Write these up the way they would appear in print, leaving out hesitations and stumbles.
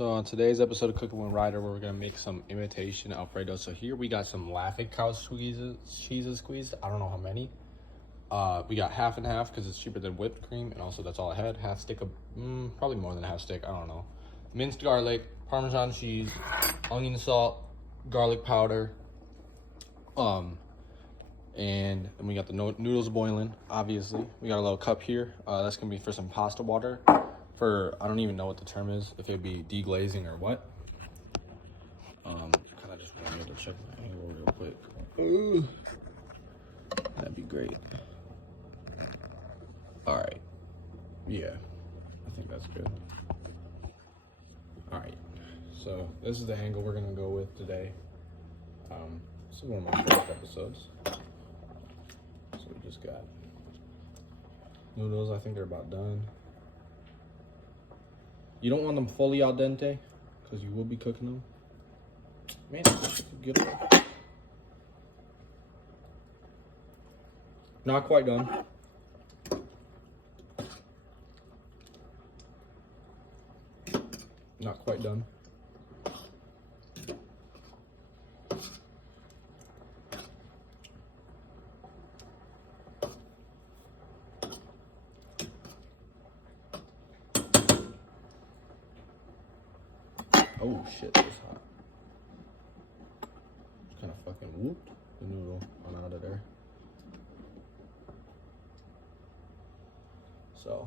So on today's episode of Cooking with Ryder, we're gonna make some imitation Alfredo. So here we got some Laughing Cow cheeses squeezed. I don't know how many. We got half and half because it's cheaper than whipped cream, and also that's all I had. Half stick of, probably more than a half stick. I don't know. Minced garlic, Parmesan cheese, onion salt, garlic powder. And we got the noodles boiling. Obviously, we got a little cup here. That's gonna be for some pasta water. I don't even know what the term is, if it'd be deglazing or what. Kind of just wanted to check my angle real quick. Ooh, that'd be great. All right, yeah, I think that's good. All right, so this is the angle we're gonna go with today. This is one of my first episodes. So we just got noodles. I think they're about done. You don't want them fully al dente because you will be cooking them. Man, get away. Not quite done. Not quite done. Oh shit, that's hot. Just kind of fucking whooped the noodle on out of there. So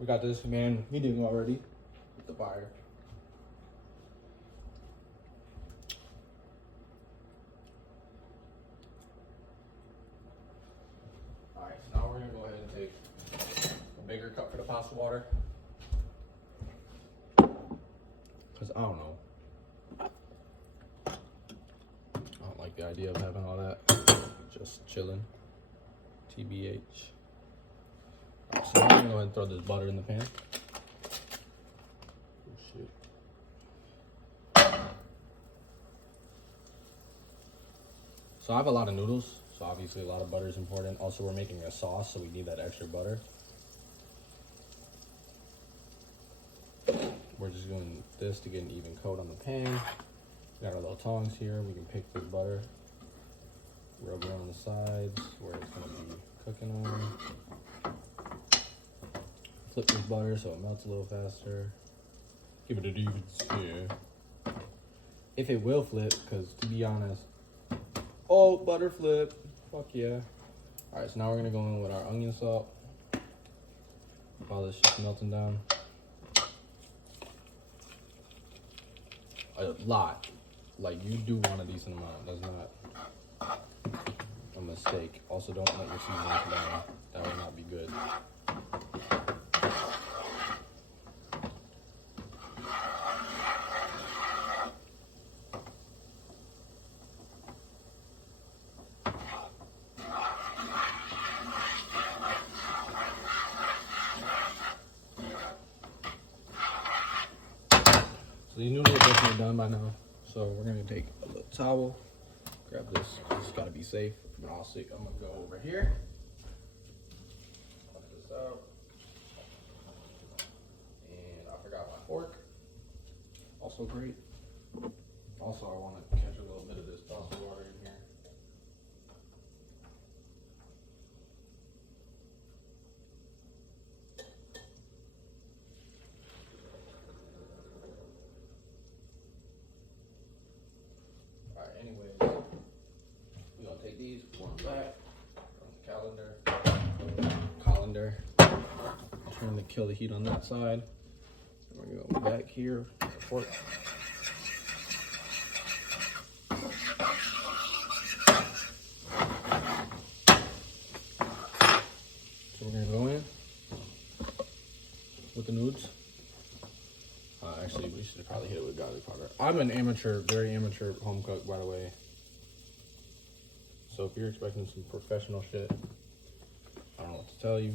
we got this man meeting already with the buyer. All right, so now we're gonna go ahead and take bigger cup for the pasta water, because I don't know, I don't like the idea of having all that just chilling. TBH. All right, so I'm gonna go ahead and throw this butter in the pan. Oh shit. So I have a lot of noodles, so obviously a lot of butter is important. Also, we're making a sauce, so we need that extra butter. We're just doing this to get an even coat on the pan. We got our little tongs here. We can pick this butter, rub it on the sides where it's gonna be cooking on. Flip this butter so it melts a little faster. Give it a even stir. If it will flip, because to be honest, oh, butter flip, fuck yeah. All right, so now we're gonna go in with our onion salt. While this shit's melting down. A lot, like you do want a decent amount. That's not a mistake. Also, don't let your seasoning come down. That would not be good. So these noodles are definitely done by now. So we're gonna take a little towel, grab this. It's gotta be safe. But also, I'm gonna go over here. Cut this out. And I forgot my fork. Also great. Also, I want to catch a little bit of this pasta water in here. Anyways, we're gonna take these, put them back on the colander, turn to kill the heat on that side. And we're gonna go back here with the fork. So we're gonna go in with the noodles. Actually, we should probably hit it with garlic powder. I'm an amateur, very amateur home cook, by the way. So if you're expecting some professional shit, I don't know what to tell you.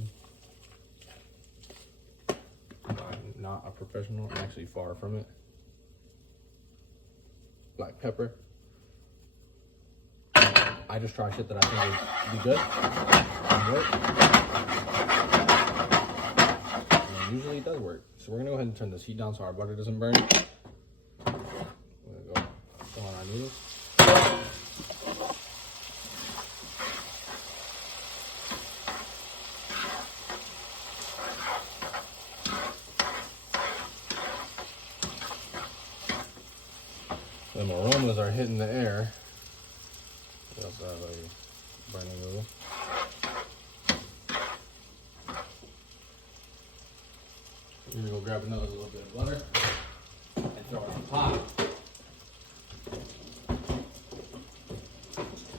I'm not a professional. I'm actually far from it. Black pepper. I just try shit that I think would be good and work. usually it does work. So we're gonna go ahead and turn this heat down so our butter doesn't burn. We're gonna go throw on our noodles. The aromas are hitting the air. We also have a burning noodle. We're gonna go grab another little bit of butter and throw it in the pot.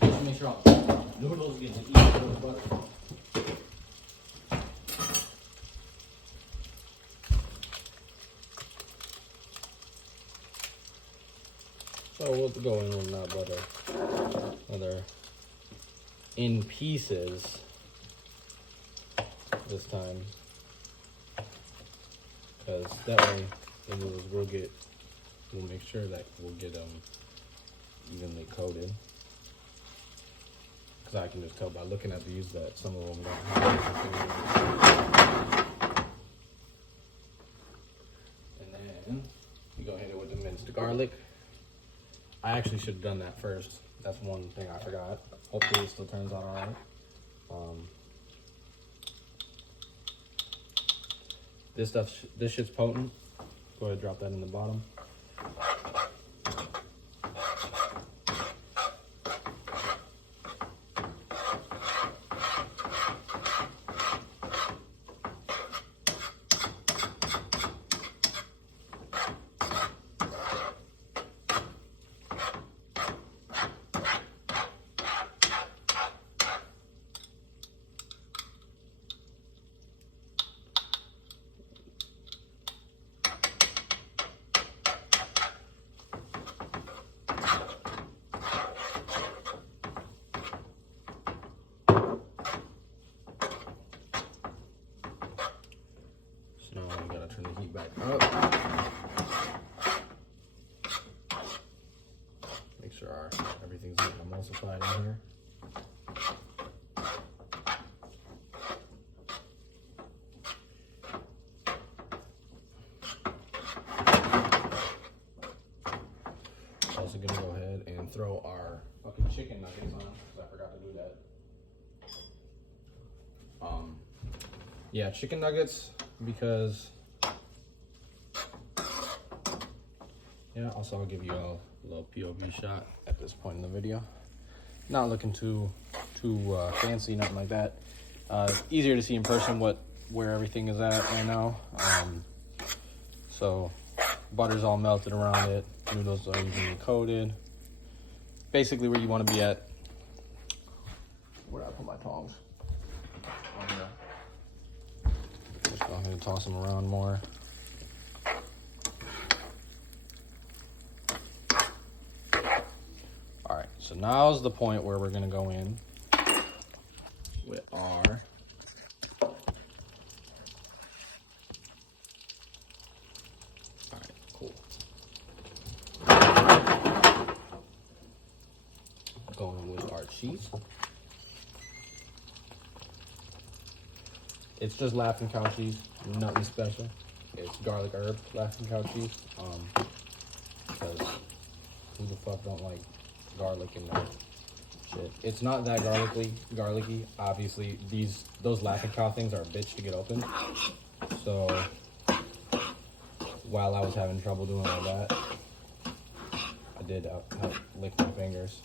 Just make sure all the noodles get to eat the butter. So we'll go in with that butter, another in pieces this time, because that way the noodles we'll make sure that we'll get them evenly coated. Because I can just tell by looking at these that some of them don't have. And then you go ahead with the minced garlic. I actually should have done that first. That's one thing I forgot. Hopefully it still turns out all right. This shit's potent. Go ahead and drop that in the bottom. Now we gotta turn the heat back up. Make sure everything's getting emulsified in here. Also gonna go ahead and throw our fucking chicken nuggets on, because I forgot to do that. Yeah, chicken nuggets, because yeah, also I'll give you a little POV shot at this point in the video. Not looking too fancy, nothing like that. Easier to see in person where everything is at right now. So butter's all melted around it, noodles are evenly coated. Basically where you want to be at. Where did I put my tongs? Just go ahead and toss them around more. All right, so now's the point where we're gonna go in with our cool. Going with our cheese. It's just laughing cow cheese, nothing special. It's garlic herb laughing cow cheese. Because who the fuck don't like garlic in their shit? It's not that garlicky. Obviously, those laughing cow things are a bitch to get open. So while I was having trouble doing all that, I did lick my fingers.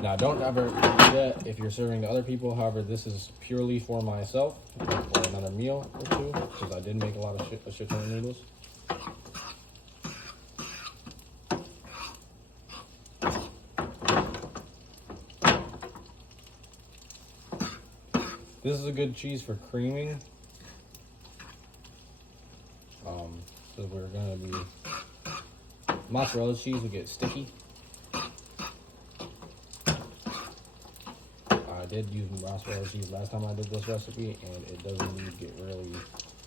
Now, don't ever do that if you're serving to other people. However, this is purely for myself or another meal or two, because I did make a shit ton of noodles. This is a good cheese for creaming. So we're gonna be mozzarella cheese will get sticky. I did use mozzarella cheese last time I did this recipe, and it does indeed get really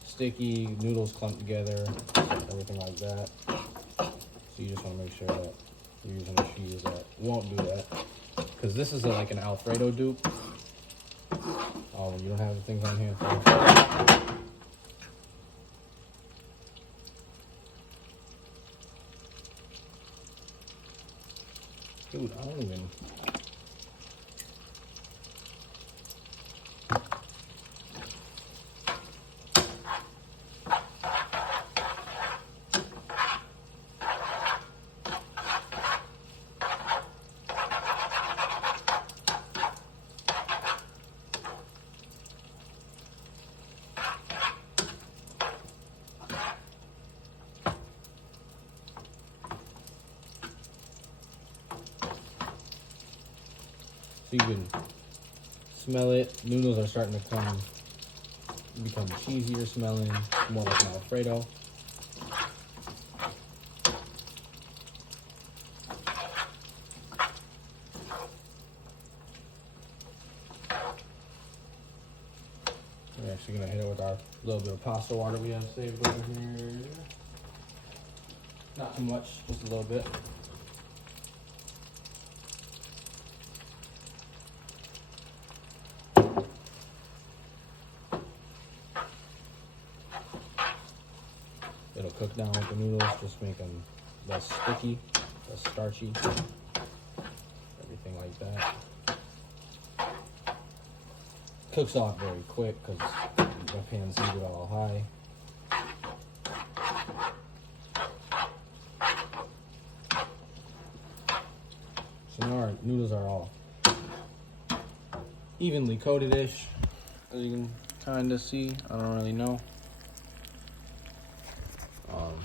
sticky. Noodles clump together, everything like that. So you just want to make sure that you're using a cheese that won't do that, because this is like an Alfredo dupe. Oh, you don't have the things on hand for it. Dude, I don't even. So you can smell it. Noodles are starting to become cheesier smelling, more like an Alfredo. We're actually gonna hit it with our little bit of pasta water we have saved over here. Not too much, just a little bit. It'll cook down with the noodles, just make them less sticky, less starchy, everything like that. Cooks off very quick because the pan's heated all high. So now our noodles are all evenly coated-ish, as you can kind of see. I don't really know. Alright.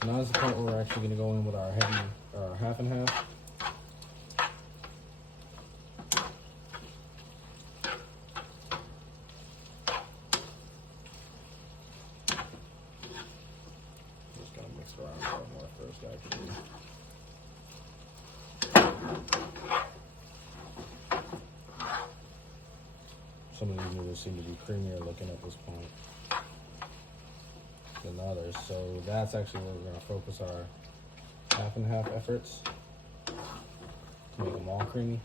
So now is the point where we're actually going to go in with our half and half. Just going to mix it around a little more first, actually. Some of these noodles seem to be creamier looking at this point than others, so that's actually where we're going to focus our half and half efforts to make them all creamy.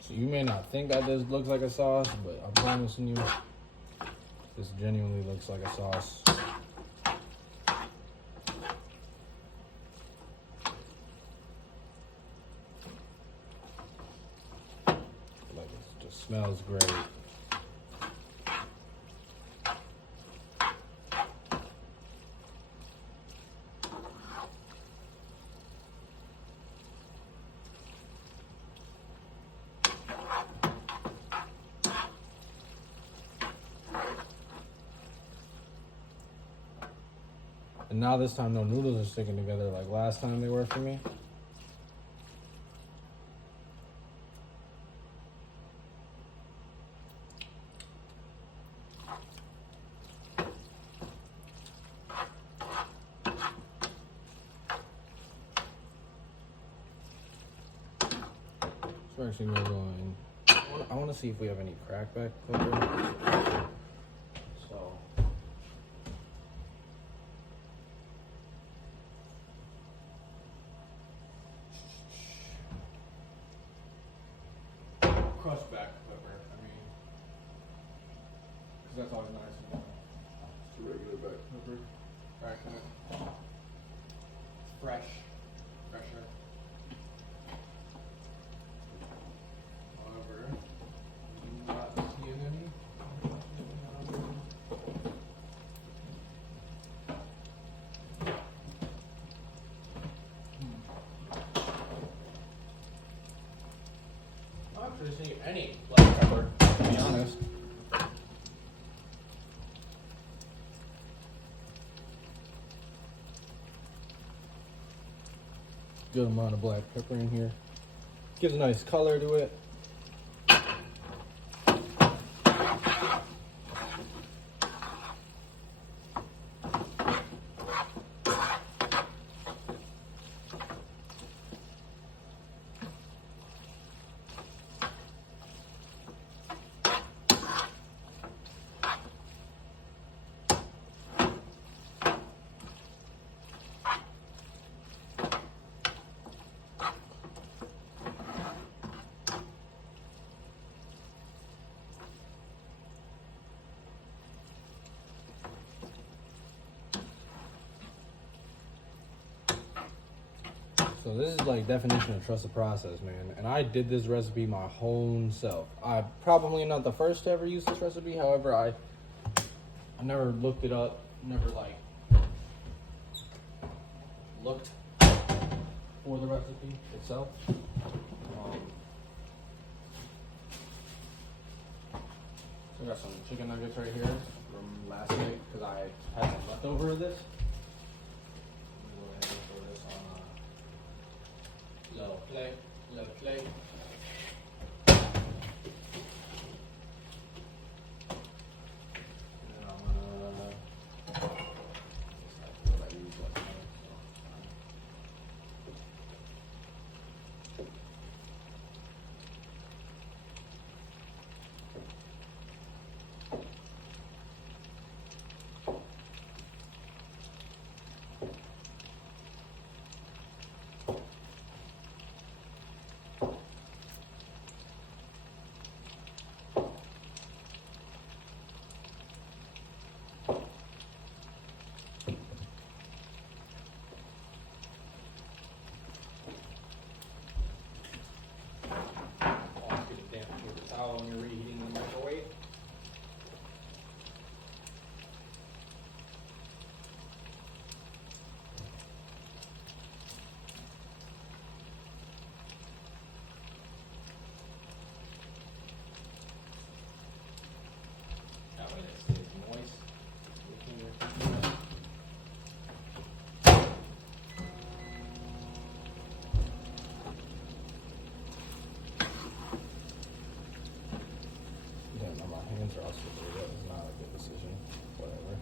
So you may not think that this looks like a sauce, but I'm promising you, this genuinely looks like a sauce. Like it just smells great. And now this time, no noodles are sticking together like last time they were for me. So we're actually gonna go in. I want to see if we have any crackback pepper. So. Crushed back pepper, I mean, because that's always nice. It's a regular black pepper. Cracking it. Fresher. However, not seeing any. I'm not actually seeing any black pepper, to be honest. Good amount of black pepper in here. Gives a nice color to it. So this is like definition of trust the process, man. And I did this recipe my whole self. I probably not the first to ever use this recipe. However, I never looked it up. Never like looked for the recipe itself. So I got some chicken nuggets right here from last night because I had some leftover of this. Go ahead and throw this on little plate. And then I'm gonna what I use last night, when you're reheating the microwave. That way it stays moist. My hands are also blue. That is not a good decision. Whatever.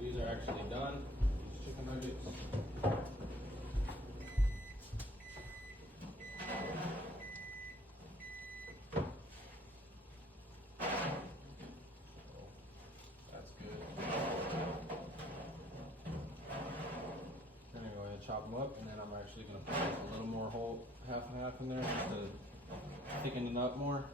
These are actually done. These chicken nuggets. That's good. Then I go ahead and chop them up, and then I'm actually going to put a little more whole half and half in there just to thicken it up more.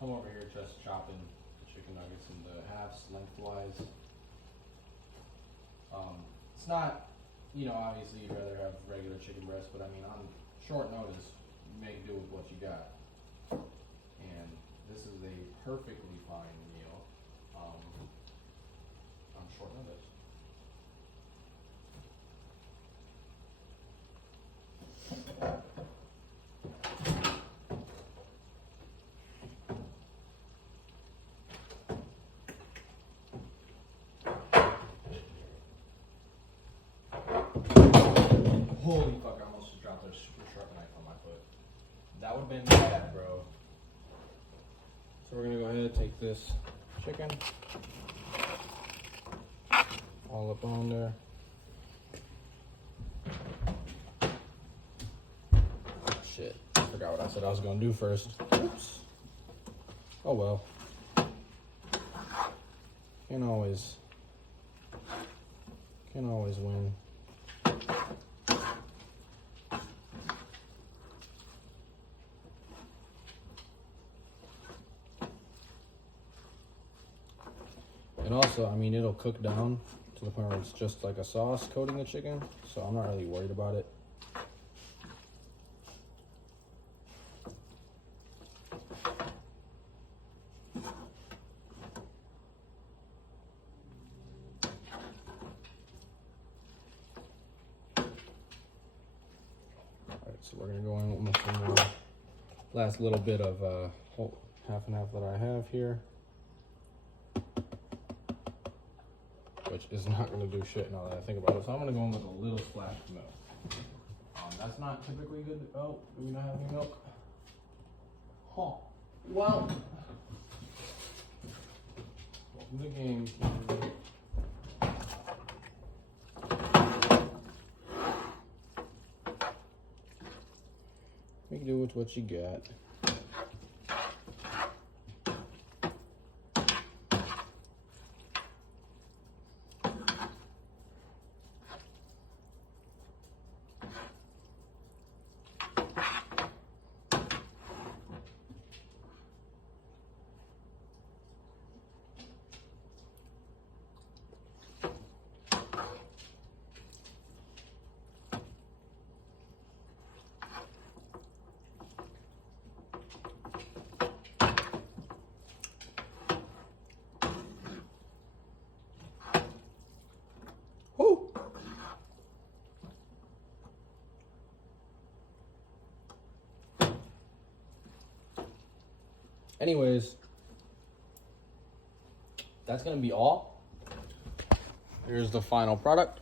I'm over here just chopping the chicken nuggets into halves lengthwise. It's not, you know, obviously you'd rather have regular chicken breast, but I mean, on short notice, make do with what you got. And this is a perfectly fine meal on short notice. Holy fuck, I almost just dropped a super sharp knife on my foot. That would have been bad, bro. So we're gonna go ahead and take this chicken all up on there. Shit, I forgot what I said I was gonna do first. Oops. Oh well. Can't always win. And also, I mean, it'll cook down to the point where it's just like a sauce coating the chicken, so I'm not really worried about it. Alright, so we're gonna go in with some more last little bit of half and half that I have here. Which is not going to do shit now that I think about it. So I'm going to go in with a little splash of milk. That's not typically good. Oh, do we not have any milk? Huh. Well, welcome to the game. Make do with what you got. Woo! Anyways, that's gonna be all. Here's the final product.